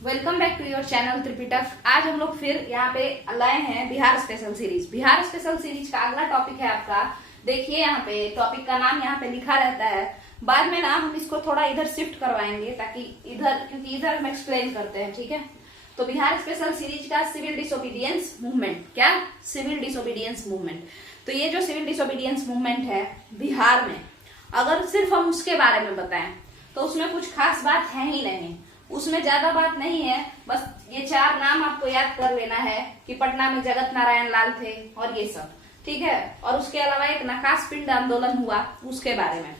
Welcome back to your channel Tripitak. आज हम लोग फिर यहाँ पे लाए हैं Bihar special series. Bihar special series का अगला टॉपिक है आपका, देखिए यहाँ पे टॉपिक का नाम यहाँ पे लिखा रहता है। बाद में ना हम इसको थोड़ा इधर शिफ्ट करवाएंगे ताकि इधर, क्योंकि इधर हम एक्सप्लेन करते हैं, ठीक है। तो बिहार स्पेशल सीरीज का सिविल डिसोबीडियंस मूवमेंट, क्या सिविल डिसोबीडियंस मूवमेंट। तो ये जो सिविल डिसोबीडियंस मूवमेंट है बिहार में, अगर सिर्फ हम उसके बारे में बताएं तो उसमें कुछ खास बात है ही नहीं, उसमें ज्यादा बात नहीं है। बस ये चार नाम आपको याद कर लेना है कि पटना में जगत नारायण लाल थे और ये सब, ठीक है। और उसके अलावा एक नकाश पिंड आंदोलन हुआ उसके बारे में।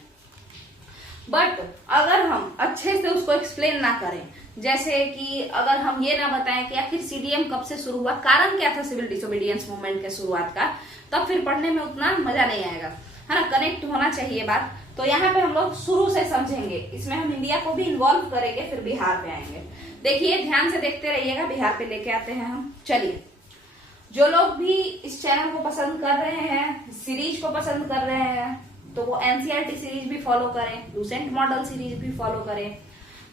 बट अगर हम अच्छे से उसको एक्सप्लेन ना करें, जैसे कि अगर हम ये ना बताएं कि आखिर सीडीएम कब से शुरू हुआ, कारण क्या था सिविल डिसोबीडियंस मूवमेंट के शुरुआत का, तब फिर पढ़ने में उतना मजा नहीं आएगा, है ना। कनेक्ट होना चाहिए बात। तो यहाँ पे हम लोग शुरू से समझेंगे, इसमें हम इंडिया को भी इन्वॉल्व करेंगे, फिर बिहार पे आएंगे। देखिए ध्यान से देखते रहिएगा, बिहार पे लेके आते हैं हम। चलिए, जो लोग भी इस चैनल को पसंद कर रहे हैं, सीरीज को पसंद कर रहे हैं, तो वो एनसीईआरटी सीरीज भी फॉलो करें, लूसेंट मॉडल सीरीज भी फॉलो करें।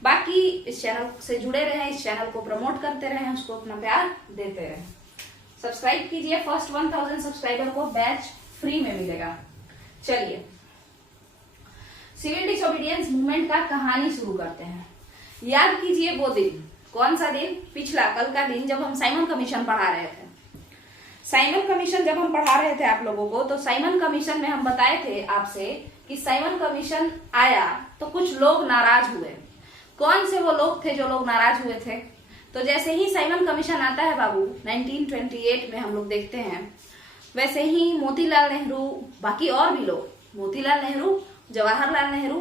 बाकी इस चैनल से जुड़े रहें, इस चैनल को प्रमोट करते रहें, उसको अपना प्यार देते रहें। सब्सक्राइब कीजिए, फर्स्ट 1000 सब्सक्राइबर को बैच फ्री में मिलेगा। चलिए, सिविल डिसोबीडियंस मूवमेंट का कहानी शुरू करते हैं। याद कीजिए वो दिन, कौन सा दिन, पिछला कल का दिन, जब हम साइमन कमीशन पढ़ा रहे थे। साइमन कमीशन जब हम पढ़ा रहे थे आप लोगों को, तो साइमन कमीशन में हम बताए थे आपसे कि साइमन कमीशन आया तो कुछ लोग नाराज हुए। कौन से वो लोग थे जो लोग नाराज हुए थे? तो जैसे ही साइमन कमीशन आता है बाबू 1928 में हम लोग देखते हैं, वैसे ही मोतीलाल नेहरू, बाकी और भी लोग, मोतीलाल नेहरू, जवाहरलाल नेहरू,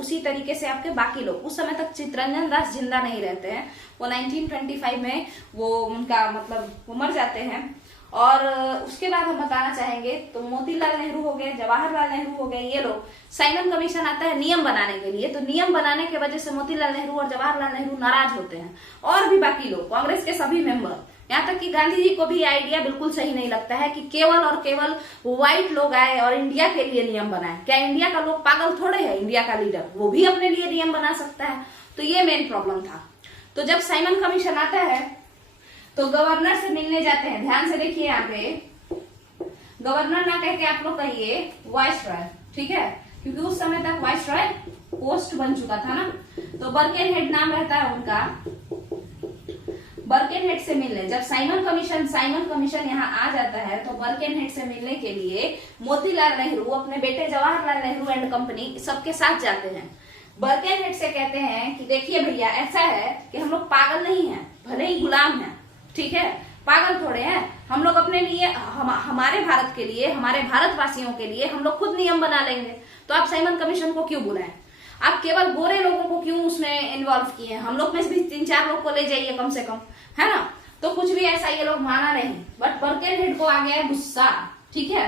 उसी तरीके से आपके बाकी लोग, उस समय तक चित्तरंजन दास जिंदा नहीं रहते हैं, वो 1925 में वो उनका मतलब वो मर जाते हैं। और उसके बाद हम बताना चाहेंगे, तो मोतीलाल नेहरू हो गए, जवाहरलाल नेहरू हो गए, ये लोग, साइमन कमीशन आता है नियम बनाने के लिए, तो नियम बनाने के वजह से मोतीलाल नेहरू और जवाहरलाल नेहरू नाराज होते हैं, और भी बाकी लोग, कांग्रेस के सभी मेंबर, यहाँ तक कि गांधी जी को भी आइडिया बिल्कुल सही नहीं लगता है कि केवल और केवल व्हाइट लोग आए और इंडिया के लिए नियम बनाए। क्या इंडिया का लोग पागल थोड़े है? इंडिया का लीडर वो भी अपने लिए नियम बना सकता है। तो ये मेन प्रॉब्लम था। तो जब साइमन कमीशन आता है तो गवर्नर से मिलने जाते हैं। ध्यान से देखिए, यहाँ पे गवर्नर ना कह के आप लोग कहिए वाइसरॉय, ठीक है, क्योंकि उस समय तक वाइसरॉय पोस्ट बन चुका था ना। तो बर्केनहेड नाम रहता है उनका। बर्केनहेड से मिलने, जब साइमन कमीशन यहाँ आ जाता है, तो बर्केनहेड से मिलने के लिए मोतीलाल नेहरू अपने बेटे जवाहरलाल नेहरू एंड कंपनी सबके साथ जाते हैं। बर्केनहेड से कहते हैं कि देखिए भैया, ऐसा है कि हम लोग पागल नहीं हैं, भले ही गुलाम हैं, ठीक है, पागल थोड़े हैं हम लोग। अपने लिए, हमारे भारत के लिए, हमारे भारतवासियों के लिए हम लोग खुद नियम बना लेंगे। तो आप साइमन कमीशन को क्यों बुलाएं? आप केवल गोरे लोगों को क्यों उसमें इन्वॉल्व किए? हम लोग में से भी 3-4 लोग को ले जाइए कम से कम, है ना। तो कुछ भी ऐसा ये लोग माना नहीं। बट बर्केनहेड को आ गया है गुस्सा, ठीक है,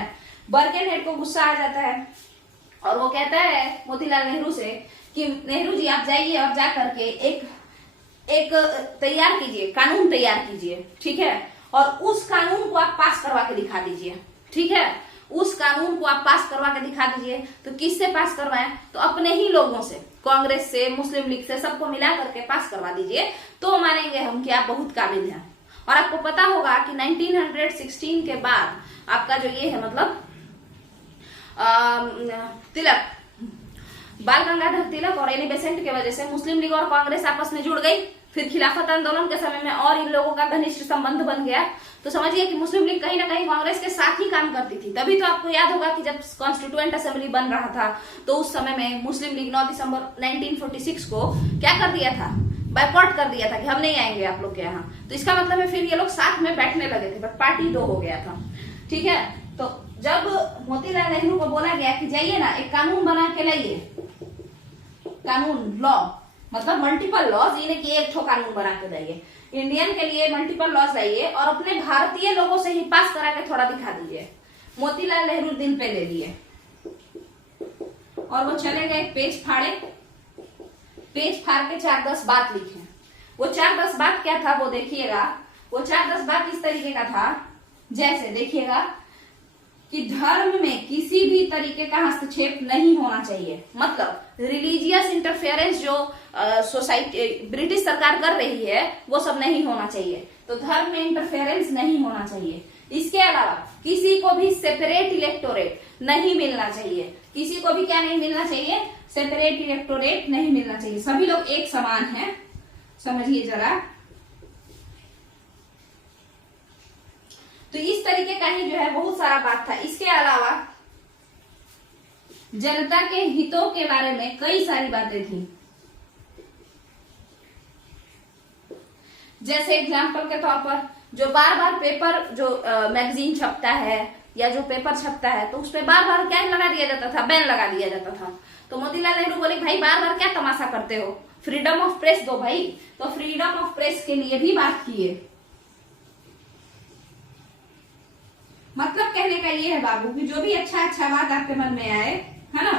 बर्केनहेड को गुस्सा आ जाता है और वो कहता है मोतीलाल नेहरू से कि नेहरू जी आप जाइए और जा करके एक तैयार कीजिए, कानून तैयार कीजिए, ठीक है, और उस कानून को आप पास करवा के दिखा दीजिए, ठीक है, उस कानून को आप पास करवा के दिखा दीजिए। तो किससे पास करवाएं? तो अपने ही लोगों से, कांग्रेस से, मुस्लिम लीग से, सबको मिला करके पास करवा दीजिए, तो मानेंगे हम कि आप बहुत काबिल हैं। और आपको पता होगा कि 1916 के बाद आपका जो ये है मतलब तिलक, बाल गंगाधर तिलक और एनी बेसेंट के वजह से मुस्लिम लीग और कांग्रेस आपस में जुड़ गई। फिर खिलाफत आंदोलन के समय में और इन लोगों का घनिष्ठ संबंध बन गया। तो समझिए कि मुस्लिम लीग कहीं ना कहीं कांग्रेस के साथ ही काम करती थी। तभी तो आपको याद होगा कि जब कॉन्स्टिट्यूएंट असेंबली बन रहा था, तो उस समय में मुस्लिम लीग 9 दिसंबर 1946 को क्या कर दिया था? बायकॉट कर दिया था कि हम नहीं आएंगे आप लोग के यहाँ। तो इसका मतलब है फिर ये लोग साथ में बैठने लगे थे, बट पार्टी 2 हो गया था, ठीक है। तो जब मोतीलाल नेहरू को बोला गया कि जाइए ना, एक कानून बना के लाइए, कानून, लॉ, मतलब मल्टीपल लॉज, ये कि एक ठो कानून बना के लाइए, इंडियन के लिए मल्टीपल लॉज लाइए और अपने भारतीय लोगों से ही पास करा के थोड़ा दिखा दीजिए। मोतीलाल नेहरू दिन पे ले लिए और वो चले गए, पेज फाड़े, पेज फाड़ के 4-10 बात लिखे। वो 4-10 बात क्या था वो देखिएगा। वो 4-10 बात इस तरीके का था, जैसे देखिएगा कि धर्म में किसी भी तरीके का हस्तक्षेप नहीं होना चाहिए। मतलब रिलीजियस इंटरफेरेंस जो सोसाइटी ब्रिटिश सरकार कर रही है वो सब नहीं होना चाहिए। तो धर्म में इंटरफेरेंस नहीं होना चाहिए। इसके अलावा किसी को भी सेपरेट इलेक्टोरेट नहीं मिलना चाहिए। किसी को भी क्या नहीं मिलना चाहिए? सेपरेट इलेक्टोरेट नहीं मिलना चाहिए। सभी लोग एक समान हैं, समझिए जरा। तो इस तरीके का ही जो है बहुत सारा बात था। इसके अलावा जनता के हितों के बारे में कई सारी बातें थी। जैसे एग्जाम्पल के तौर पर जो बार बार पेपर जो मैगजीन छपता है या जो पेपर छपता है तो उस पर बार बार क्या लगा दिया जाता था? बैन लगा दिया जाता था। तो मोतीलाल नेहरू बोले भाई बार बार क्या तमाशा करते हो, फ्रीडम ऑफ प्रेस दो भाई। तो फ्रीडम ऑफ प्रेस के लिए भी बात किए। मतलब कहने का ये है बाबू कि जो भी अच्छा अच्छा बात आपके मन में आए, है ना,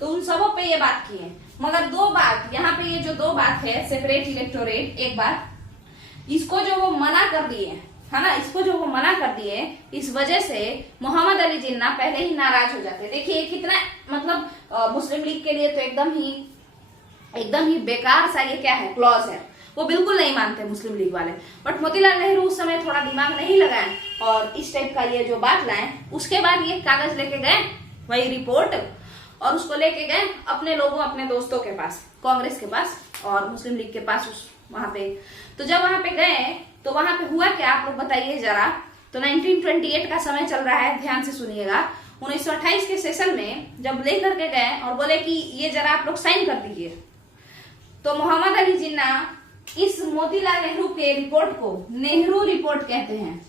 तो उन सबों पे ये बात की है। मगर दो बात यहाँ पे, ये जो दो बात है सेपरेट इलेक्टोरेट, एक बात इसको जो वो मना कर दिए, है ना, इसको जो वो मना कर दिए, इस वजह से मोहम्मद अली जिन्ना पहले ही नाराज हो जाते। देखिए कितना मतलब मुस्लिम लीग के लिए तो एकदम ही बेकार सा ये क्या है, क्लॉज है। वो बिल्कुल नहीं मानते मुस्लिम लीग वाले। बट मोतीलाल नेहरू उस समय थोड़ा दिमाग नहीं लगाए और इस टाइप का ये जो बात लाए। उसके बाद ये कागज लेके गए, वही रिपोर्ट, और उसको लेके गए अपने लोगों, अपने दोस्तों के पास, कांग्रेस के पास और मुस्लिम लीग के पास वहां पे। तो जब वहां पे गए तो वहां पे हुआ क्या, आप लोग बताइए जरा। तो 1928 का समय चल रहा है, ध्यान से सुनिएगा। 1928 के सेशन में जब लेकर के गए और बोले कि ये जरा आप लोग साइन कर दीजिए, तो मोहम्मद अली जिन्ना इस मोतीलाल नेहरू के रिपोर्ट को नेहरू रिपोर्ट कहते हैं।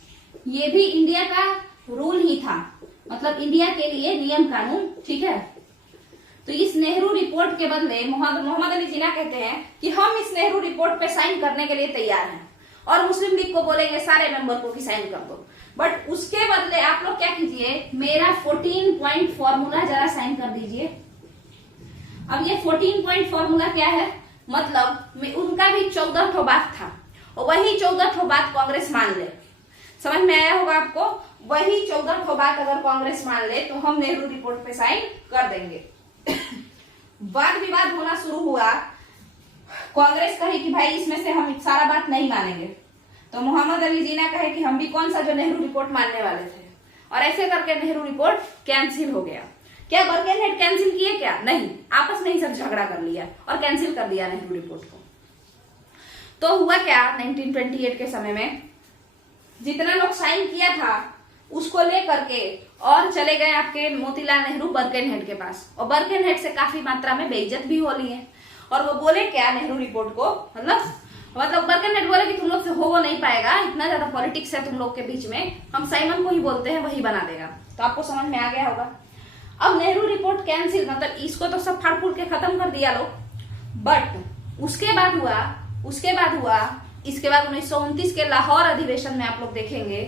ये भी इंडिया का रूल ही था, मतलब इंडिया के लिए नियम कानून, ठीक है। तो इस नेहरू रिपोर्ट के बदले मोहम्मद अली जिन्ना कहते हैं कि हम इस नेहरू रिपोर्ट पे साइन करने के लिए तैयार हैं, और मुस्लिम लीग को बोलेंगे सारे मेंबर को कि साइन कर दो। बट उसके बदले आप लोग क्या कीजिए, मेरा 14 पॉइंट फॉर्मूला जरा साइन कर दीजिए। अब ये 14 पॉइंट फॉर्मूला क्या है, मतलब उनका भी 14 ठो बात था, और वही 14 ठो बात कांग्रेस मान ले। समझ में आया होगा आपको? वही 14 ठो बात अगर कांग्रेस मान ले तो हम नेहरू रिपोर्ट पे साइन कर देंगे। वाद विवाद होना शुरू हुआ। कांग्रेस कहे कि भाई इसमें से हम सारा बात नहीं मानेंगे, तो मोहम्मद अली जिन्ना कहे कि हम भी कौन सा जो नेहरू रिपोर्ट मानने वाले थे, और ऐसे करके नेहरू रिपोर्ट कैंसिल हो गया। क्या बर्केनहेड कैंसिल किए? क्या नहीं, आपस में ही सब झगड़ा कर लिया और कैंसिल कर दिया नेहरू रिपोर्ट को। तो हुआ क्या, 1928 के समय में जितना लोग साइन किया था उसको लेकर के और चले गए आपके मोतीलाल नेहरू बर्केनहेड के पास, और बर्केनहेड से काफी मात्रा में बेइज्जत भी हो ली है। और वो बोले क्या नेहरू रिपोर्ट को, मतलब बर्केनहेड बोले कि तुम लोग से हो नहीं पाएगा, इतना ज्यादा पॉलिटिक्स है तुम लोग के बीच में, हम साइमन को ही बोलते हैं, वही बना देगा। तो आपको समझ में आ गया होगा। अब नेहरू रिपोर्ट कैंसिल, मतलब इसको तो सब फाड़ फूड़ के खत्म कर दिया लोग। बट उसके बाद हुआ इसके बाद 1929 के लाहौर अधिवेशन में आप लोग देखेंगे,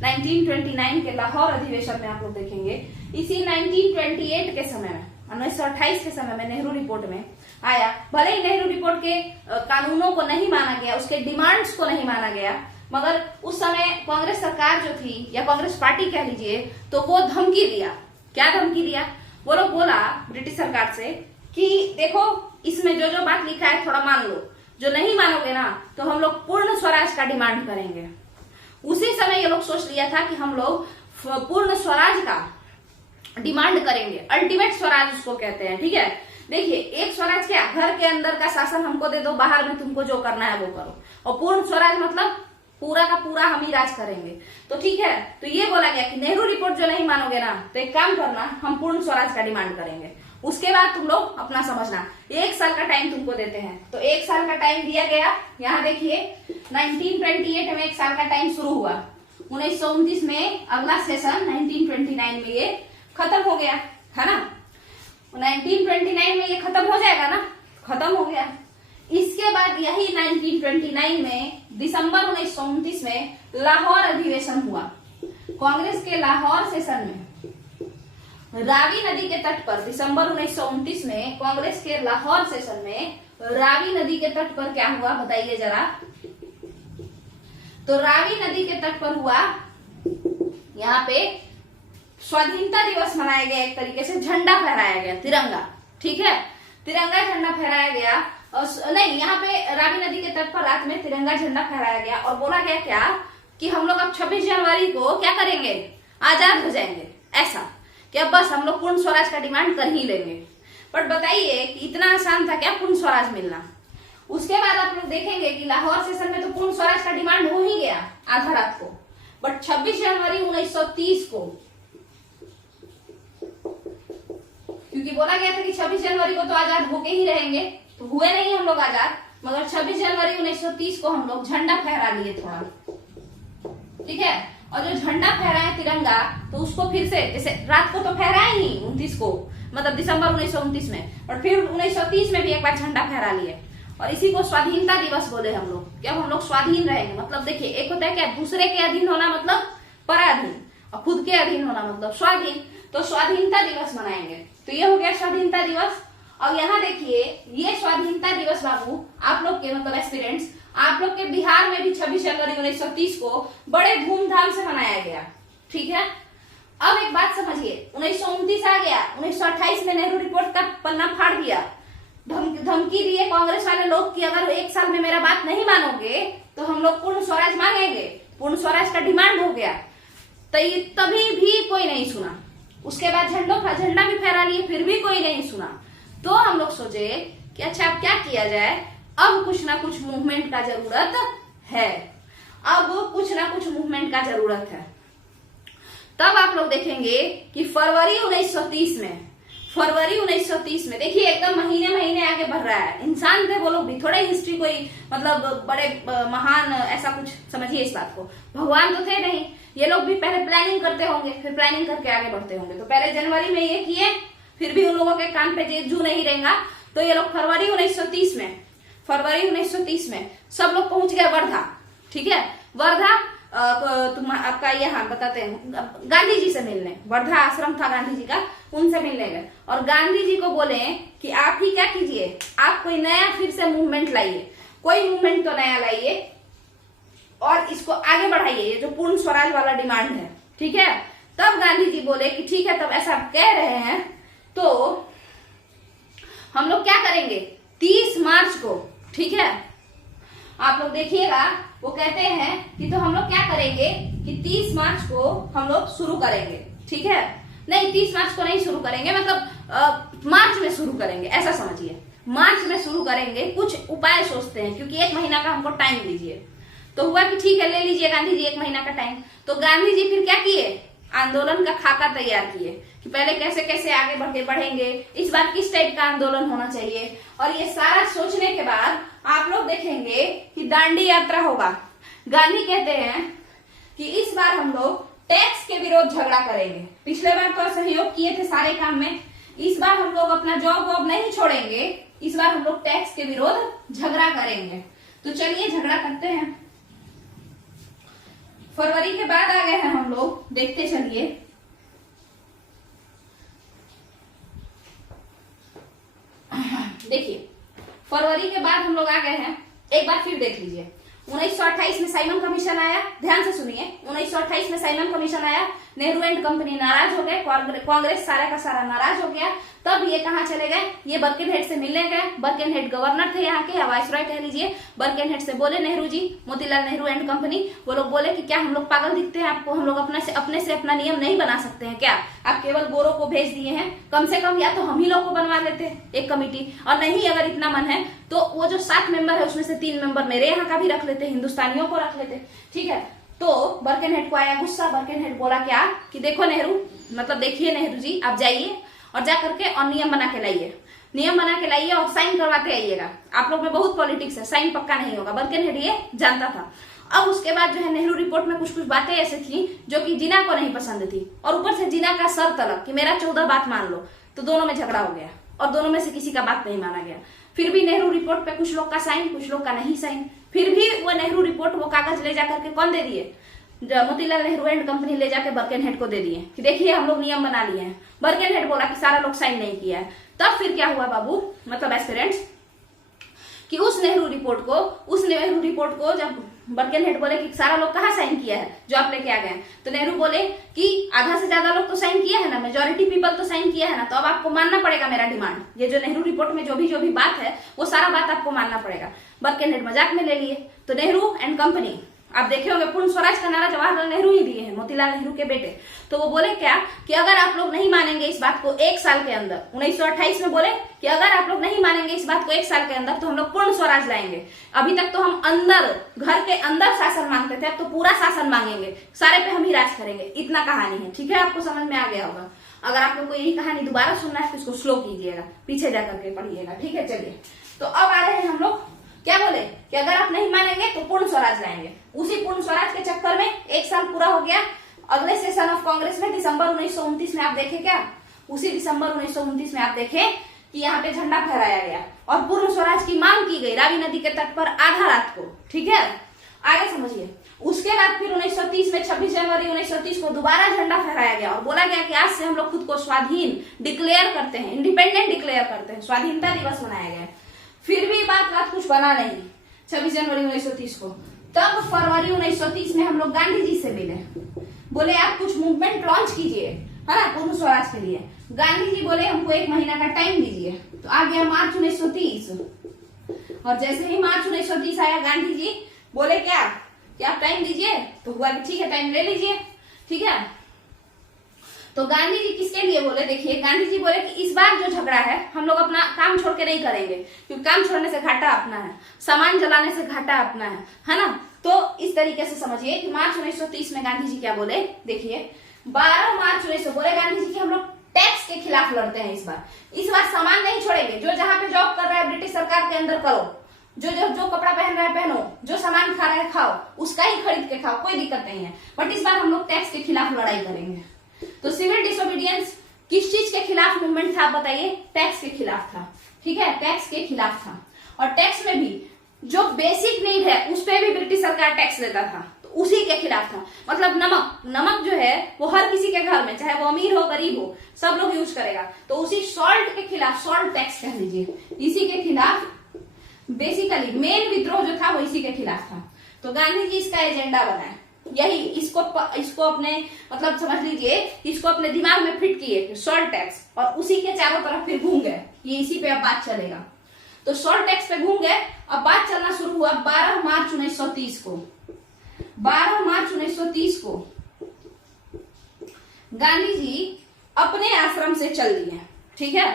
1929 के लाहौर अधिवेशन में आप लोग देखेंगे, इसी 1928 के समय में, 1928 के समय में नेहरू रिपोर्ट में आया। भले ही नेहरू रिपोर्ट के कानूनों को नहीं माना गया, उसके डिमांड्स को नहीं माना गया, मगर उस समय कांग्रेस सरकार जो थी, या कांग्रेस पार्टी कह लीजिए, तो वो धमकी दिया। क्या धमकी दिया? वो लोग बोला ब्रिटिश सरकार से कि देखो इसमें जो जो बात लिखा है थोड़ा मान लो, जो नहीं मानोगे ना तो हम लोग पूर्ण स्वराज का डिमांड करेंगे। उसी समय ये लोग सोच लिया था कि हम लोग पूर्ण स्वराज का डिमांड करेंगे, अल्टीमेट स्वराज उसको कहते हैं, ठीक है। देखिए एक स्वराज क्या, घर के अंदर का शासन हमको दे दो, बाहर में तुमको जो करना है वो करो, और पूर्ण स्वराज मतलब पूरा का पूरा हम ही राज करेंगे। तो ठीक है, तो ये बोला गया कि नेहरू रिपोर्ट जो नहीं मानोगे ना तो एक काम करना, हम पूर्ण स्वराज का डिमांड करेंगे, उसके बाद तुम लोग अपना समझना, 1 साल का टाइम तुमको देते हैं। तो 1 साल का टाइम दिया गया। यहाँ देखिए 1928 में 1 साल का टाइम शुरू हुआ, 1929 में अगला सेशन 1929 में ये खत्म हो गया, है ना। 1929 में ये खत्म हो जाएगा ना, खत्म हो गया। इसके बाद यही 1929 में दिसंबर 1929 में लाहौर अधिवेशन हुआ। कांग्रेस के लाहौर सेशन में रावी नदी के तट पर, दिसंबर 1929 में कांग्रेस के लाहौर सेशन में रावी नदी के तट पर क्या हुआ बताइए जरा। तो रावी नदी के तट पर हुआ यहाँ पे स्वाधीनता दिवस मनाया गया, एक तरीके से झंडा फहराया गया, तिरंगा, ठीक है, तिरंगा झंडा फहराया गया। और नहीं, यहाँ पे रावी नदी के तट पर रात में तिरंगा झंडा फहराया गया और बोला गया क्या कि हम लोग अब 26 जनवरी को क्या करेंगे, आजाद हो जाएंगे, ऐसा कि अब बस हम लोग पूर्ण स्वराज का डिमांड कर ही लेंगे। बट बताइए कि इतना आसान था क्या पूर्ण स्वराज मिलना? उसके बाद आप लोग देखेंगे कि लाहौर सेशन में तो पूर्ण स्वराज का डिमांड हो ही गया आधा रात को, बट 26 जनवरी 1930 को, क्योंकि बोला गया था कि 26 जनवरी को तो आजाद होके ही रहेंगे, तो हुए नहीं हम लोग आजाद, मगर 26 जनवरी 1930 को हम लोग झंडा फहरा लिए थोड़ा, ठीक है। और जो झंडा फहराए तिरंगा, तो उसको फिर से, जैसे रात को तो फहराए ही 29 को, मतलब दिसंबर 1929 में, और फिर 1930 में भी एक बार झंडा फहरा लिए, और इसी को स्वाधीनता दिवस बोले हम लोग। क्या हम लोग स्वाधीन रहेंगे, मतलब देखिए, एक होता है क्या दूसरे के अधीन होना मतलब पराधीन, और खुद के अधीन होना मतलब स्वाधीन, तो स्वाधीनता दिवस मनाएंगे। तो ये हो गया स्वाधीनता दिवस। और यहाँ देखिए, ये स्वाधीनता दिवस बाबू आप लोग के मतलब एस्पिरेंट्स, आप लोग के बिहार में भी 26 जनवरी 1930 को बड़े धूमधाम से मनाया गया, ठीक है। अब एक बात समझिए, 1929 आ गया, 1928 में नेहरू रिपोर्ट का पन्ना फाड़ दिया, धमकी दिए कांग्रेस वाले लोग कि अगर एक साल में मेरा बात नहीं मानोगे तो हम लोग पूर्ण स्वराज मांगेंगे, पूर्ण स्वराज का डिमांड हो गया। तभी भी कोई नहीं सुना। उसके बाद झंडा भी फहरा लिए, फिर भी कोई नहीं सुना। तो हम लोग सोचे कि अच्छा अब क्या किया जाए, अब कुछ ना कुछ मूवमेंट का जरूरत है, अब कुछ ना कुछ मूवमेंट का जरूरत है। तब आप लोग देखेंगे कि फरवरी 1930 में देखिए, एकदम महीने महीने आगे बढ़ रहा है। इंसान थे वो लोग भी, थोड़े हिस्ट्री कोई मतलब बड़े महान ऐसा कुछ समझिए इस बात को, भगवान तो थे नहीं, ये लोग भी पहले प्लानिंग करते होंगे, फिर प्लानिंग करके आगे बढ़ते होंगे। तो पहले जनवरी में ये किए, फिर भी उन लोगों के कान पे जू नहीं रहेगा, तो ये लोग फरवरी 1930 में सब लोग पहुंच गए वर्धा, ठीक है। वर्धा आपका यहाँ बताते हैं, गांधी जी से मिलने, वर्धा आश्रम था गांधी जी का, उनसे मिलने गए और गांधी जी को बोले कि आप ही क्या कीजिए, आप कोई नया फिर से मूवमेंट लाइए, कोई मूवमेंट तो नया लाइए और इसको आगे बढ़ाइए, ये जो पूर्ण स्वराज वाला डिमांड है, ठीक है। तब गांधी जी बोले कि ठीक है, तब ऐसा कह रहे हैं तो हम लोग क्या करेंगे, 30 मार्च को, ठीक है। आप लोग देखिएगा, वो कहते हैं कि तो हम लोग क्या करेंगे कि 30 मार्च को हम लोग शुरू करेंगे, ठीक है। नहीं, 30 मार्च को नहीं शुरू करेंगे, मतलब मार्च में शुरू करेंगे, ऐसा समझिए, मार्च में शुरू करेंगे। कुछ उपाय सोचते हैं, क्योंकि 1 महीना का हमको टाइम दीजिए। तो हुआ कि ठीक है, ले लीजिए गांधी जी 1 महीना का टाइम। तो गांधी जी फिर क्या किए, आंदोलन का खाका तैयार किए कि पहले कैसे कैसे आगे बढ़ेंगे, इस बार किस टाइप का आंदोलन होना चाहिए। और ये सारा सोचने के बाद आप लोग देखेंगे कि दांडी यात्रा होगा। गांधी कहते हैं कि इस बार हम लोग टैक्स के विरोध झगड़ा करेंगे। पिछले बार तो सहयोग किए थे सारे काम में, इस बार हम लोग अपना जॉब वॉब नहीं छोड़ेंगे, इस बार हम लोग टैक्स के विरोध झगड़ा करेंगे। तो चलिए झगड़ा करते हैं। फरवरी के बाद आ गए हैं हम लोग, देखते चलिए। देखिए, फरवरी के बाद हम लोग आ गए हैं, एक बार फिर देख लीजिए। 1928 में साइमन कमीशन आया, ध्यान से सुनिए। 1928 में साइमन कमीशन आया, नेहरू एंड कंपनी नाराज हो गए, कांग्रेस सारा का सारा नाराज हो गया। तब ये कहाँ चले गए, ये बर्किनहेड से मिलने गए। बर्किनहेड गवर्नर थे यहाँ के, या वाइसरॉय कह लीजिए। बर्किनहेड से बोले नेहरू जी, मोतीलाल नेहरू एंड कंपनी, वो लोग बोले कि क्या हम लोग पागल दिखते हैं आपको, हम लोग अपने से अपना नियम नहीं बना सकते हैं क्या, आप केवल गोरों को भेज दिए हैं, कम से कम या तो हम ही लोग को बनवा लेते एक कमिटी, और नहीं अगर इतना मन है तो वो जो 7 मेंबर है उसमें से 3 मेंबर मेरे यहाँ का भी रख लेते, हिंदुस्तानियों को रख लेते, ठीक है। तो बर्किनहेड को आया गुस्सा। बर्किनहेड बोला क्या कि देखो नेहरू, मतलब देखिए नेहरू जी, आप जाइए और जा करके और नियम बना के लाइए, नियम बना के लाइए और साइन करवाते आइएगा। आप लोग में बहुत पॉलिटिक्स है, साइन पक्का नहीं होगा। बर्किनहेड ये जानता था। अब उसके बाद जो है नेहरू रिपोर्ट में कुछ कुछ बातें ऐसी थी जो कि जिन्ना को नहीं पसंद थी, और ऊपर से जिन्ना का सर तलब कि मेरा 14 बात मान लो। तो दोनों में झगड़ा हो गया और दोनों में से किसी का बात नहीं माना गया। फिर भी नेहरू रिपोर्ट पे कुछ लोग का साइन, कुछ लोग का नहीं साइन। फिर भी वो नेहरू रिपोर्ट, वो कागज ले जाकर के कौन दे दिए, मोतीलाल नेहरू एंड कंपनी ले जाके बर्किनहेड को दे दिए कि देखिए हम लोग नियम बना लिए हैं। बर्किनहेड बोला कि सारा लोग साइन नहीं किया है। तब फिर क्या हुआ बाबू, मतलब एस्पिरेंट्स, कि उस नेहरू रिपोर्ट को जब बर्केन हेड बोले कि सारा लोग कहाँ साइन किया है जो आप लेके आ गए हैं? तो नेहरू बोले कि आधा से ज्यादा लोग तो साइन किया है ना, मेजोरिटी पीपल तो साइन किया है ना, तो अब आपको मानना पड़ेगा मेरा डिमांड। ये जो नेहरू रिपोर्ट में जो भी बात है वो सारा बात आपको मानना पड़ेगा। बर्केन हेड मजाक में ले लिए। तो नेहरू एंड कंपनी, आप देखे होंगे पूर्ण स्वराज का नारा जवाहरलाल नेहरू ही दिए हैं, मोतीलाल नेहरू के बेटे। तो वो बोले क्या कि अगर आप लोग नहीं मानेंगे इस बात को एक साल के अंदर, 1928 में बोले कि अगर आप लोग नहीं मानेंगे इस बात को एक साल के अंदर तो हम लोग पूर्ण स्वराज लाएंगे। अभी तक तो हम अंदर, घर के अंदर शासन मांगते थे, अब तो पूरा शासन मांगेंगे, सारे पे हम ही राज करेंगे। इतना कहानी है, ठीक है, आपको समझ में आ गया होगा। अगर आप लोग को यही कहानी दोबारा सुनना है तो इसको स्लो कीजिएगा, पीछे जाकर के पढ़िएगा, ठीक है। चलिए, तो अब आ रहे हैं हम लोग, क्या बोले कि अगर आप नहीं मानेंगे तो पूर्ण स्वराज लाएंगे। उसी पूर्ण स्वराज के चक्कर में एक साल पूरा हो गया। अगले सेशन ऑफ कांग्रेस में दिसंबर 1929 में आप देखे क्या, उसी दिसंबर 1929 में आप देखे कि यहाँ पे झंडा फहराया गया और पूर्ण स्वराज की मांग की गई रावी नदी के तट पर आधा रात को, ठीक है। आगे समझिए, उसके बाद फिर 1930 में 26 जनवरी 1930 को दोबारा झंडा फहराया गया और बोला गया कि आज से हम लोग खुद को स्वाधीन डिक्लेयर करते हैं, इंडिपेंडेंट डिक्लेयर करते हैं, स्वाधीनता दिवस मनाया गया। फिर भी बात कुछ बना नहीं 26 जनवरी 1930 को। तब फरवरी 1930 में हम लोग गांधी जी से मिले, बोले आप कुछ मूवमेंट लॉन्च कीजिए, है ना, पूर्ण स्वराज के लिए। गांधी जी बोले हमको 1 महीना का टाइम दीजिए। तो आ गया मार्च 1930 और जैसे ही मार्च 1930 आया, गांधी जी बोले क्या कि आप टाइम दीजिए। तो हुआ कि ठीक है, टाइम ले लीजिए, ठीक है। तो गांधी जी किसके लिए बोले, देखिए गांधी जी बोले कि इस बार जो झगड़ा है हम लोग अपना काम छोड़ के नहीं करेंगे, क्योंकि काम छोड़ने से घाटा अपना है, सामान जलाने से घाटा अपना है ना। तो इस तरीके से समझिए कि मार्च 1930 में गांधी जी क्या बोले, देखिए 12 मार्च 1900 बोले गांधी जी कि हम लोग टैक्स के खिलाफ लड़ते हैं। इस बार सामान नहीं छोड़ेंगे, जो जहां पे जॉब कर रहा है ब्रिटिश सरकार के अंदर करो, जो कपड़ा पहन रहा है पहनो, जो सामान खा रहा है खाओ, उसका ही खरीद के खाओ, कोई दिक्कत नहीं है। बट इस बार हम लोग टैक्स के खिलाफ लड़ाई करेंगे। तो सिविल डिसोबीडियंस किस चीज के खिलाफ मूवमेंट था, आप बताइए? टैक्स के खिलाफ था, ठीक है, टैक्स के खिलाफ था। और टैक्स में भी जो बेसिक नीड है उस पर भी ब्रिटिश सरकार टैक्स लेता था, तो उसी के खिलाफ था। मतलब नमक जो है वो हर किसी के घर में, चाहे वो अमीर हो गरीब हो, सब लोग यूज करेगा। तो उसी सॉल्ट के खिलाफ, सॉल्ट टैक्स कह लीजिए, इसी के खिलाफ बेसिकली मेन विद्रोह जो था वो इसी के खिलाफ था। तो गांधी जी इसका एजेंडा बनाए, यही इसको अपने मतलब समझ लीजिए, इसको अपने दिमाग में फिट किए सॉल्ट टैक्स, और उसी के चारों तरफ फिर घूम गए, ये इसी पे अब बात चलेगा। तो सॉल्ट टैक्स पे घूम गए। अब बात चलना शुरू हुआ 12 मार्च 1930 को। 12 मार्च 1930 को गांधी जी अपने आश्रम से चल दिए, ठीक है।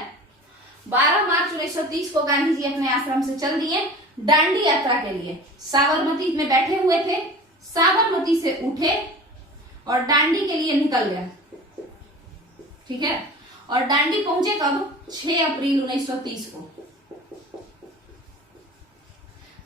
12 मार्च 1930 को गांधी जी अपने आश्रम से चल दिए दांडी यात्रा के लिए। साबरमती में बैठे हुए थे, साबरमती से उठे और दांडी के लिए निकल गए, ठीक है। और दांडी पहुंचे कब? 6 अप्रैल 1930 को।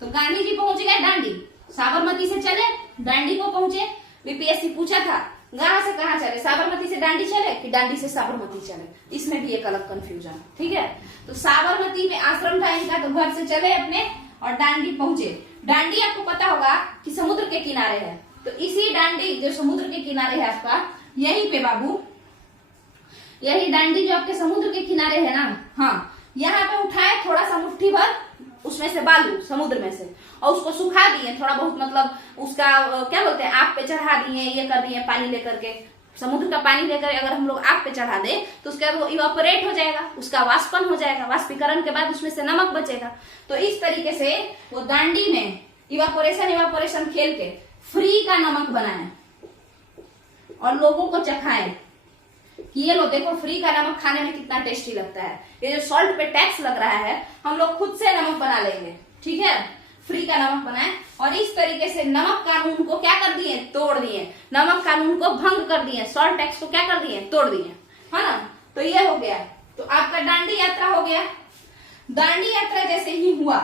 तो गांधी जी पहुंच गए दांडी, साबरमती से चले दांडी को पहुंचे। बीपीएससी पूछा था कहां से कहां चले, साबरमती से दांडी चले कि दांडी से साबरमती चले, इसमें भी एक अलग कंफ्यूजन, ठीक है। तो साबरमती में आश्रम था इनका, तो घर से चले अपने और दांडी पहुंचे। दांडी आपको पता होगा कि समुद्र के किनारे है, तो इसी दांडी जो समुद्र के किनारे है आपका, यहीं पे बाबू, यही दांडी जो आपके समुद्र के किनारे है ना, हाँ, यहाँ पे उठाए थोड़ा सा मुट्ठी भर उसमें से बालू समुद्र में से, और उसको सुखा दिए थोड़ा बहुत, मतलब उसका क्या बोलते हैं, आग पे चढ़ा दिए, ये कर दिए, पानी लेकर के, समुद्र का पानी लेकर अगर हम लोग आग पे चढ़ा दे तो उसके बाद वो इवापोरेट हो जाएगा, उसका वाष्पन हो जाएगा, वाष्पीकरण के बाद उसमें से नमक बचेगा। तो इस तरीके से वो दांडी में इवापोरेशन खेल के फ्री का नमक बनाए और लोगों को चखाए कि ये लो देखो फ्री का नमक खाने में कितना टेस्टी लगता है। ये जो सॉल्ट पे टैक्स लग रहा है, हम लोग खुद से नमक बना लेंगे, ठीक है, फ्री का नमक बनाए। और इस तरीके से नमक कानून को क्या कर दिए? तोड़ दिए। नमक कानून को भंग कर दिए, सॉल्ट टैक्स को क्या कर दिए? तोड़ दिए, है ना। तो ये हो गया, तो आपका दांडी यात्रा हो गया। दांडी यात्रा जैसे ही हुआ,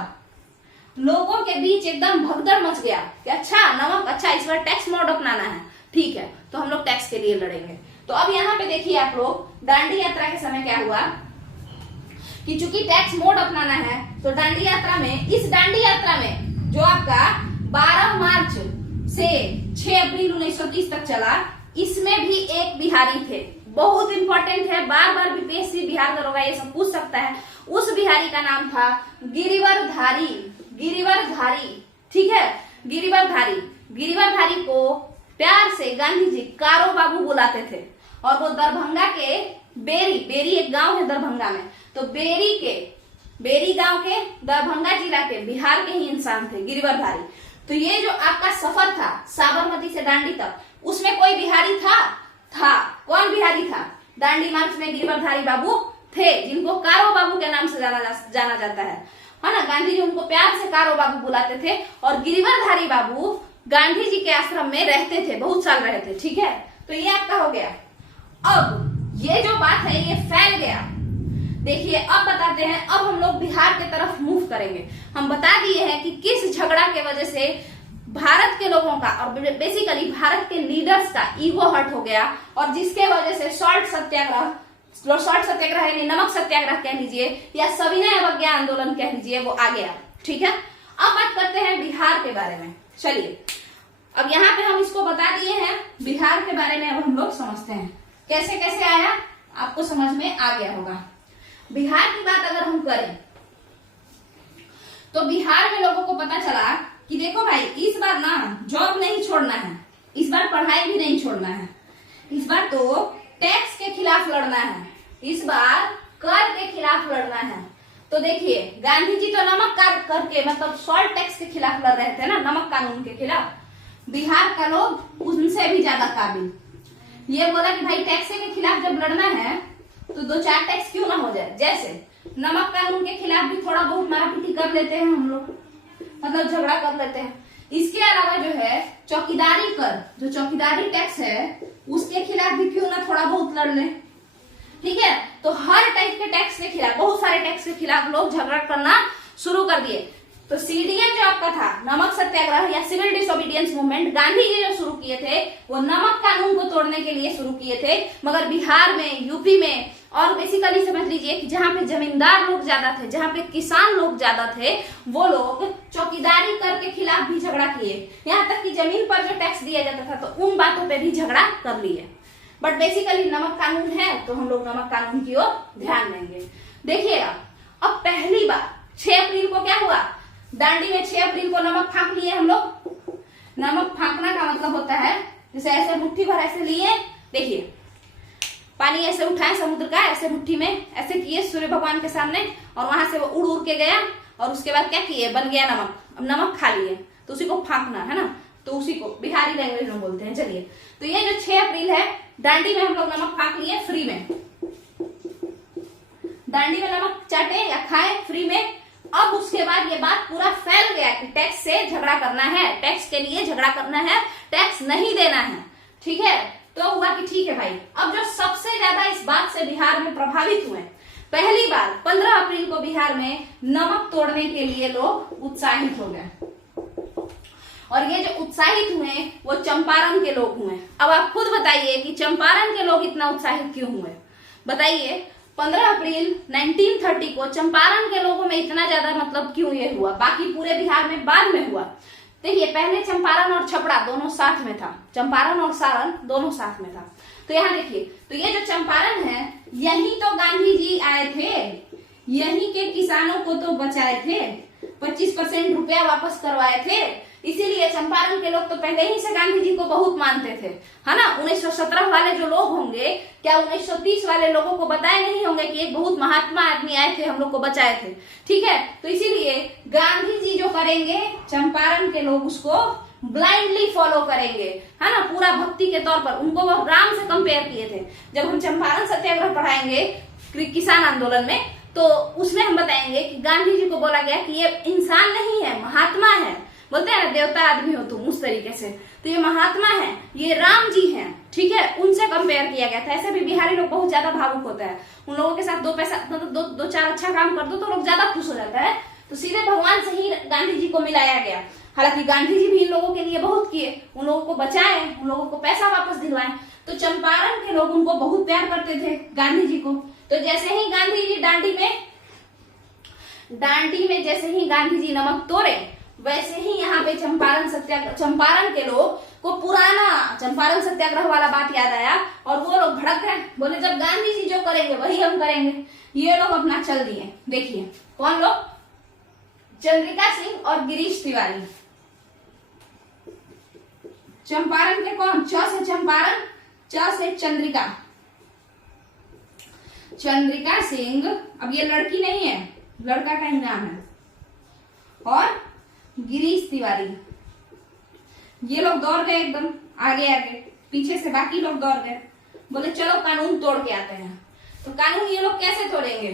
लोगों के बीच एकदम भगदड़ मच गया कि अच्छा नमक, अच्छा इस बार टैक्स मोड अपनाना है, ठीक है, तो हम लोग टैक्स के लिए लड़ेंगे। तो अब यहाँ पे देखिए आप लोग, दांडी यात्रा के समय क्या हुआ कि चूंकि टैक्स मोड अपनाना है, तो दांडी यात्रा में, इस दांडी यात्रा में जो आपका 12 मार्च से 6 अप्रैल 1930 तक चला, इसमें भी एक बिहारी थे, बहुत इंपॉर्टेंट है, बार बार बीपीएससी बिहार दरोगा ये सब पूछ सकता है। उस बिहारी का नाम था गिरिवरधारी, गिरिवरधारी, ठीक है। गिरिवरधारी, गिरिवरधारी को प्यार से गांधी जी कारो बाबू बुलाते थे। और वो दरभंगा के बेरी, बेरी एक गांव है दरभंगा में, तो बेरी गांव के दरभंगा जिला के बिहार के ही इंसान थे गिरिवरधारी। तो ये जो आपका सफर था साबरमती से दांडी तक, उसमें कोई बिहारी था। कौन बिहारी था? दांडी मार्च में गिरिवरधारी बाबू थे, जिनको कारो बाबू के नाम से जाना जाता है ना। गांधी जी उनको प्यार से कारो बाबू बुलाते थे। और गिरिवरधारी बाबू गांधी जी के आश्रम में रहते थे, बहुत साल रहे थे। ठीक है, तो ये आपका हो गया। अब ये जो बात है ये फैल गया। देखिए अब बताते हैं, अब हम लोग बिहार के तरफ मूव करेंगे। हम बता दिए हैं कि किस झगड़ा के वजह से भारत के लोगों का और बेसिकली भारत के लीडर्स का ईगो हर्ट हो गया, और जिसके वजह से सॉल्ट सत्याग्रह यानी नमक सत्याग्रह कह लीजिए या सविनय अवज्ञा आंदोलन कह लीजिए, वो आ गया। ठीक है, अब बात करते हैं बिहार के बारे में। चलिए, अब यहाँ पे हम इसको बता दिए हैं, बिहार के बारे में अब हम लोग समझते हैं कैसे कैसे आया, आपको समझ में आ गया होगा। बिहार की बात अगर हम करें तो बिहार में लोगों को पता चला कि देखो भाई, इस बार ना जॉब नहीं छोड़ना है, इस बार पढ़ाई भी नहीं छोड़ना है, इस बार तो टैक्स के खिलाफ लड़ना है, इस बार कर के खिलाफ लड़ना है। तो देखिए, गांधी जी तो नमक कर के मतलब सॉल्ट टैक्स के खिलाफ लड़ रहे थे ना, नमक कानून के खिलाफ। बिहार का लोग उनसे भी ज्यादा काबिल, ये बोला कि भाई टैक्स के खिलाफ जब लड़ना है तो 2-4 टैक्स क्यों ना हो जाए। जैसे नमक कानून के खिलाफ भी थोड़ा बहुत मारापीटी कर लेते हैं हम लोग, मतलब झगड़ा कर लेते हैं। इसके अलावा जो है चौकीदारी कर, जो चौकीदारी टैक्स है उसके खिलाफ भी क्यों ना थोड़ा बहुत लड़ ले। ठीक है, तो हर टाइप के टैक्स के खिलाफ, बहुत सारे टैक्स के खिलाफ लोग झगड़ा करना शुरू कर दिए। तो सीडीएम जो आपका था, नमक सत्याग्रह या civil disobedience movement, Gandhi ji जो शुरू किए थे वो नमक कानून को तोड़ने के लिए शुरू किए थे। मगर बिहार में, यूपी में और बेसिकली समझ लीजिए कि जहाँ पे जमींदार लोग ज्यादा थे, जहाँ पे किसान लोग ज्यादा थे, वो लोग चौकीदारी कर के खिलाफ भी झगड़ा किए। यहाँ तक कि जमीन पर जो टैक्स दिया जाता था तो उन बातों पे भी झगड़ा कर लिए। बट बेसिकली नमक कानून है तो हम लोग नमक कानून की ओर ध्यान देंगे। देखिएगा, अब पहली बार 6 अप्रैल को क्या हुआ, दांडी में 6 अप्रैल को नमक फांक लिए हम लोग। नमक फांकना का मतलब होता है जैसे ऐसे मुट्ठी भर ऐसे लिए, देखिए पानी ऐसे उठाए समुद्र का, ऐसे मुट्ठी में ऐसे किए सूर्य भगवान के सामने, और वहां से वो उड़ उड़ के गया, और उसके बाद क्या किए, बन गया नमक। अब नमक खा लिए तो उसी को फांकना है ना, तो उसी को बिहारी लैंग्वेज में बोलते हैं। चलिए, तो ये जो 6 अप्रैल है, दांडी में हम लोग नमक फांक लिए फ्री में, दांडी में नमक चाटे या खाए फ्री में। अब उसके बाद ये बात पूरा फैल गया कि टैक्स से झगड़ा करना है, टैक्स के लिए झगड़ा करना है, टैक्स नहीं देना है। ठीक है, तो हुआ कि ठीक है भाई। अब जो सबसे ज्यादा इस बात से बिहार में प्रभावित हुए, पहली बार 15 अप्रैल को बिहार में नमक तोड़ने के लिए लोग उत्साहित हो गए, और ये जो उत्साहित हुए वो चंपारण के लोग हुए। अब आप खुद बताइए कि चंपारण के लोग इतना उत्साहित क्यों हुए, बताइए। 15 अप्रैल 1930 को चंपारण के लोगों में इतना ज्यादा मतलब क्यों ये हुआ, बाकी पूरे बिहार में बाद में हुआ। देखिए, पहले चंपारण और छपरा दोनों साथ में था, चंपारण और सारण दोनों साथ में था। तो यहाँ देखिए, तो ये जो चंपारण है, यही तो गांधी जी आए थे, यही के किसानों को तो बचाए थे, 25% रुपया वापस करवाए थे। इसीलिए चंपारण के लोग तो पहले ही से गांधी जी को बहुत मानते थे, है ना। 1917 वाले जो लोग होंगे, क्या 1930 वाले लोगों को बताए नहीं होंगे कि एक बहुत महात्मा आदमी आए थे, हम लोग को बचाए थे। ठीक है, तो इसीलिए गांधी जी जो करेंगे, चंपारण के लोग उसको ब्लाइंडली फॉलो करेंगे, है ना, पूरा भक्ति के तौर पर। उनको वो राम से कंपेयर किए थे। जब हम चंपारण सत्याग्रह पढ़ाएंगे किसान आंदोलन में, तो उसमें हम बताएंगे कि गांधी जी को बोला गया कि ये इंसान नहीं है, महात्मा है। बोलते हैं ना, देवता आदमी हो तुम, उस तरीके से। तो ये महात्मा है, ये राम जी हैं। ठीक है, उनसे कंपेयर किया गया था। ऐसे भी बिहारी लोग बहुत ज्यादा भावुक होता है, उन लोगों के साथ 2 पैसा मतलब 2-4 अच्छा काम कर दो तो लोग ज्यादा खुश हो जाता है। तो सीधे भगवान से ही गांधी जी को मिलाया गया। हालांकि गांधी जी भी इन लोगों के लिए बहुत किए, उन लोगों को बचाए, उन लोगों को पैसा वापस दिलवाए। तो चंपारण के लोग उनको बहुत प्यार करते थे, गांधी जी को। तो जैसे ही गांधी जी दांडी में जैसे ही गांधी जी नमक तोड़े, वैसे ही यहाँ पे चंपारण के लोग को पुराना चंपारण सत्याग्रह वाला बात याद आया, और वो लोग भड़क गए, बोले जब गांधी जी जो करेंगे वही हम करेंगे। ये लोग अपना चल दिए। देखिए कौन लोग, चंद्रिका सिंह और गिरीश तिवारी। चंपारण के कौन, च से चंपारण, च से चंद्रिका, चंद्रिका सिंह, अब ये लड़की नहीं है, लड़का का ही नाम है, और गिरीश तिवारी। ये लोग दौड़ गए एकदम आगे आगे, पीछे से बाकी लोग दौड़ गए, बोले चलो कानून तोड़ के आते हैं। तो कानून ये लोग कैसे तोड़ेंगे,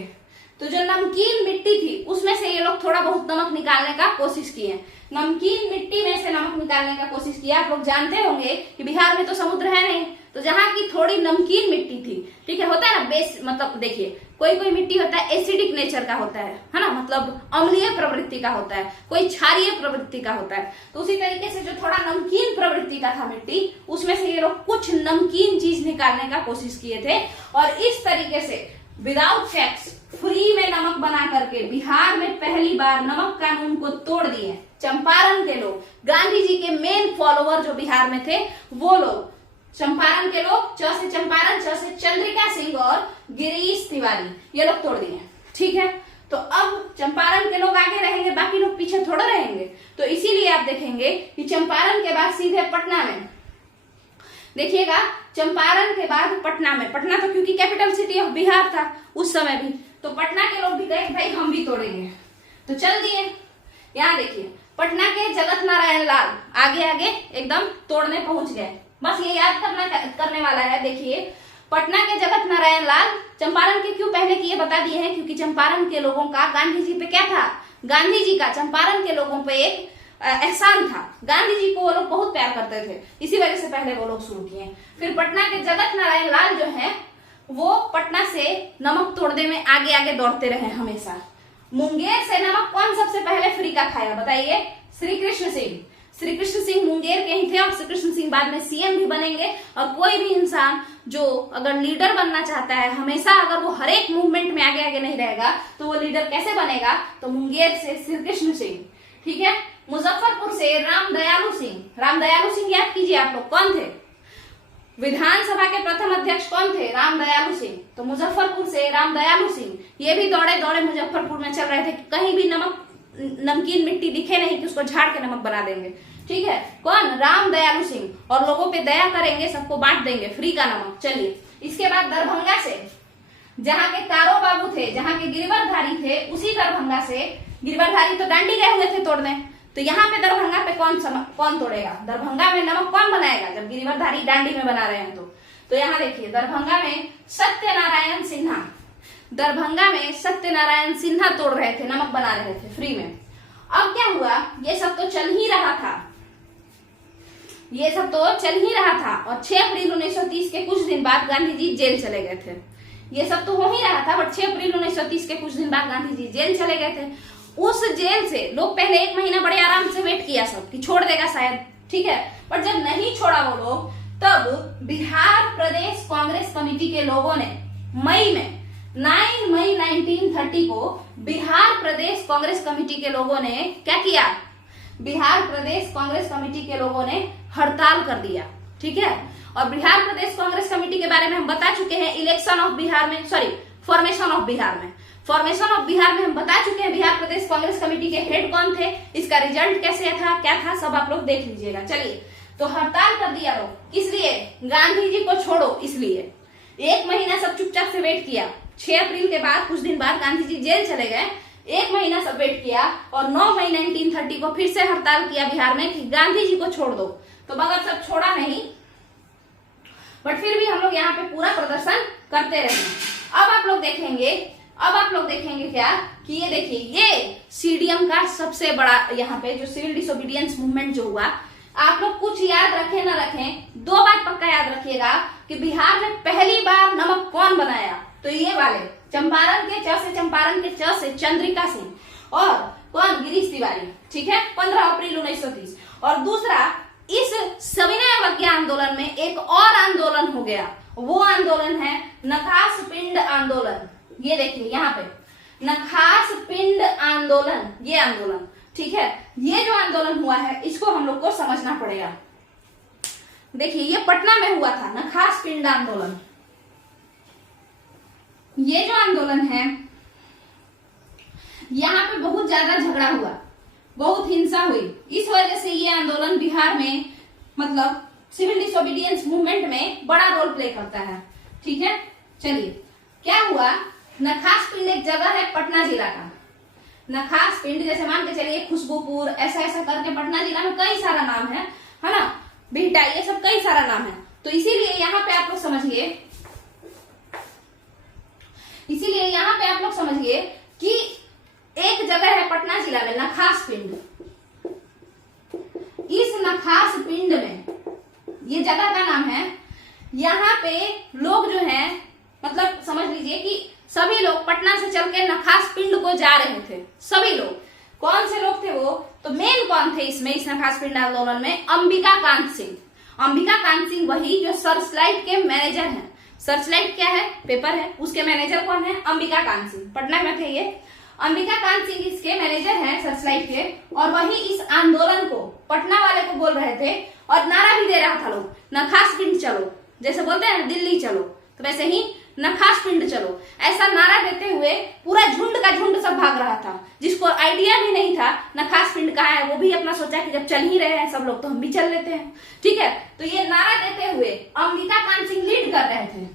तो जो नमकीन मिट्टी थी उसमें से ये लोग थोड़ा बहुत नमक निकालने का कोशिश किए। नमकीन मिट्टी में से नमक निकालने का कोशिश किया। आप लोग जानते होंगे कि बिहार में तो समुद्र है नहीं, तो जहाँ की थोड़ी नमकीन मिट्टी थी, ठीक है, होता है ना बेस, मतलब देखिए कोई कोई मिट्टी होता है एसिडिक नेचर का होता है ना, मतलब अम्लीय प्रवृत्ति का होता है, कोई क्षारीय प्रवृत्ति का होता है। तो उसी तरीके से जो थोड़ा नमकीन प्रवृत्ति का था मिट्टी, उसमें से ये लोग कुछ नमकीन चीज निकालने का कोशिश किए थे, और इस तरीके से विदाउट टैक्स फ्री में नमक बना करके बिहार में पहली बार नमक कानून को तोड़ दिए चंपारण के लोग। गांधी जी के मेन फॉलोअर जो बिहार में थे वो लोग, चंपारण के लोग, च से चंपारण, च से चंद्रिका सिंह और गिरीश तिवारी, ये लोग तोड़ दिए। ठीक है, तो अब चंपारण के लोग आगे रहेंगे, बाकी लोग पीछे थोड़ा रहेंगे। तो इसीलिए आप देखेंगे कि चंपारण के बाद सीधे पटना में, देखिएगा चंपारण के बाद पटना में, पटना तो क्योंकि कैपिटल सिटी ऑफ बिहार था उस समय भी, तो पटना के लोग भी कहे भाई हम भी तोड़ेंगे, तो चल दिए। यहाँ देखिए पटना के जगत नारायण लाल आगे आगे एकदम तोड़ने पहुंच गए। बस ये याद करने वाला है। देखिए पटना के जगत नारायण लाल चंपारण के क्यों पहले किए बता दिए हैं, क्योंकि चंपारण के लोगों का गांधी जी पे क्या था, गांधी जी का चंपारण के लोगों पे एक एहसान था, गांधी जी को वो लोग बहुत प्यार करते थे, इसी वजह से पहले वो लोग शुरू किए। फिर पटना के जगत नारायण लाल जो है वो पटना से नमक तोड़ने में आगे आगे दौड़ते रहे हमेशा। मुंगेर से नमक कौन सबसे पहले फ्री का खाया बताइए, श्री कृष्ण सिंह। श्री कृष्ण सिंह मुंगेर के ही थे, और श्री कृष्ण सिंह बाद में सीएम भी बनेंगे। और कोई भी इंसान जो अगर लीडर बनना चाहता है, हमेशा अगर वो हर एक मूवमेंट में आगे आगे नहीं रहेगा तो वो लीडर कैसे बनेगा, तो मुंगेर से श्री कृष्ण सिंह। ठीक है, मुजफ्फरपुर से राम दयालु सिंह। राम दयालु सिंह याद कीजिए आप लोग कौन थे, विधानसभा के प्रथम अध्यक्ष कौन थे, राम दयालु सिंह। तो मुजफ्फरपुर से राम दयालु सिंह, ये भी दौड़े दौड़े मुजफ्फरपुर में चल रहे थे कि कहीं भी नमकीन मिट्टी दिखे नहीं कि उसको झाड़ के नमक बना देंगे। ठीक है, कौन, राम दयालु सिंह, और लोगों पे दया करेंगे, सबको बांट देंगे फ्री का नमक। चलिए, इसके बाद दरभंगा से जहाँ के कारो बाबू थे, जहाँ के गिरिवरधारी थे, उसी दरभंगा से, गिरिवरधारी तो डांडी गए हुए थे तोड़ने, तो यहाँ पे दरभंगा पे कौन तोड़ेगा, दरभंगा में नमक कौन बनाएगा जब गिरिवरधारी डांडी में बना रहे हैं। तो यहाँ देखिए दरभंगा में सत्यनारायण सिन्हा, दरभंगा में सत्यनारायण सिन्हा तोड़ रहे थे, नमक बना रहे थे फ्री में। अब क्या हुआ, ये सब तो चल ही रहा था, ये सब तो चल ही रहा था, और 6 अप्रैल 1930 के कुछ दिन बाद गांधी जी जेल चले गए थे। ये सब तो हो ही रहा था, बट 6 अप्रैल 1930 के कुछ दिन बाद गांधी जी जेल चले गए थे। उस जेल से लोग पहले 1 महीना बड़े आराम से वेट किया सब कि छोड़ देगा शायद, ठीक है, पर जब नहीं छोड़ा वो लोग, तब बिहार प्रदेश कांग्रेस कमेटी के लोगों ने मई में 9 मई 1930 को बिहार प्रदेश कांग्रेस कमेटी के लोगों ने क्या किया, बिहार प्रदेश कांग्रेस कमेटी के लोगों ने हड़ताल कर दिया। ठीक है, और बिहार प्रदेश कांग्रेस कमेटी के बारे में हम बता चुके हैं इलेक्शन ऑफ बिहार में, सॉरी फॉर्मेशन ऑफ बिहार में, फॉर्मेशन ऑफ बिहार में हम बता चुके हैं बिहार प्रदेश कांग्रेस कमेटी के हेड कौन थे, इसका रिजल्ट कैसे था, क्या था, सब आप लोग देख लीजिएगा। चलिए, तो हड़ताल कर दिया लोग, किस लिए, गांधी जी को छोड़ो इसलिए। 1 महीना सब चुपचाप से वेट किया, 6 अप्रैल के बाद कुछ दिन बाद गांधी जी जेल चले गए, 1 महीना सब वेट किया, और 9 मई 1930 को फिर से हड़ताल किया बिहार में कि गांधी जी को छोड़ दो। तो मगर सब छोड़ा नहीं, बट फिर भी हम लोग यहाँ पे पूरा प्रदर्शन करते रहे। अब आप लोग देखेंगे क्या कि ये देखिए, ये सीडीएम का सबसे बड़ा यहाँ पे जो सिविल डिसोबीडियंस मूवमेंट जो हुआ, आप लोग कुछ याद रखें ना रखें, 2 बात पक्का याद रखिएगा कि बिहार में पहली बार नमक कौन बनाया, तो ये वाले चंपारण के, च से चंपारण के, च से चंद्रिका सिंह, और कौन, गिरीश तिवारी। ठीक है, 15 अप्रैल 1930। और दूसरा, इस सविनय अवज्ञा आंदोलन में एक और आंदोलन हो गया, वो आंदोलन है नखास पिंड आंदोलन। ये देखिए यहाँ पे नखास पिंड आंदोलन, ये आंदोलन, ठीक है, ये जो आंदोलन हुआ है इसको हम लोग को समझना पड़ेगा। देखिए ये पटना में हुआ था नखास पिंड आंदोलन। ये जो आंदोलन है यहाँ पे बहुत ज्यादा झगड़ा हुआ, बहुत हिंसा हुई, इस वजह से ये आंदोलन बिहार में मतलब सिविल डिसोबीडियंस मूवमेंट में बड़ा रोल प्ले करता है। ठीक है, चलिए क्या हुआ, नखास पिंड एक जगह है पटना जिला का। नखास पिंड जैसे मान के चलिए खुशबूपुर, ऐसा ऐसा करके पटना जिला में कई सारा नाम है ना, बिहटा, ये सब कई सारा नाम है। तो इसीलिए यहाँ पे आप लोग समझिए, इसीलिए यहाँ पे आप लोग समझिए कि एक जगह है पटना जिला में नखास पिंड। इस नखास पिंड में, ये जगह का नाम है, यहाँ पे लोग जो हैं, मतलब समझ लीजिए कि सभी लोग पटना से चल के नखास पिंड को जा रहे थे। सभी लोग, कौन से लोग थे वो, तो मेन कौन थे इसमें, इस नखास पिंड आंदोलन में, अंबिका कांत सिंह। अंबिका कांत सिंह वही जो सर्चलाइट के मैनेजर हैं। सर्चलाइट क्या है, पेपर है, उसके मैनेजर कौन है, अंबिका कांत सिंह, पटना में थे ये। अंबिका कांत सिंह इसके मैनेजर हैं सर्चलाइट के, और वही इस आंदोलन को पटना वाले को बोल रहे थे और नारा भी दे रहा था लोग, नखास पिंड चलो, जैसे बोलते हैं दिल्ली चलो, तो वैसे ही नखास पिंड चलो, ऐसा नारा देते हुए पूरा झुंड का झुंड सब भाग रहा था। जिसको आइडिया भी नहीं था नखास पिंड कहाँ है, वो भी अपना सोचा कि जब चल ही रहे हैं सब लोग तो हम भी चल लेते हैं। ठीक है, तो ये नारा देते हुए अंबिका कांत सिंह लीड कर रहे थे,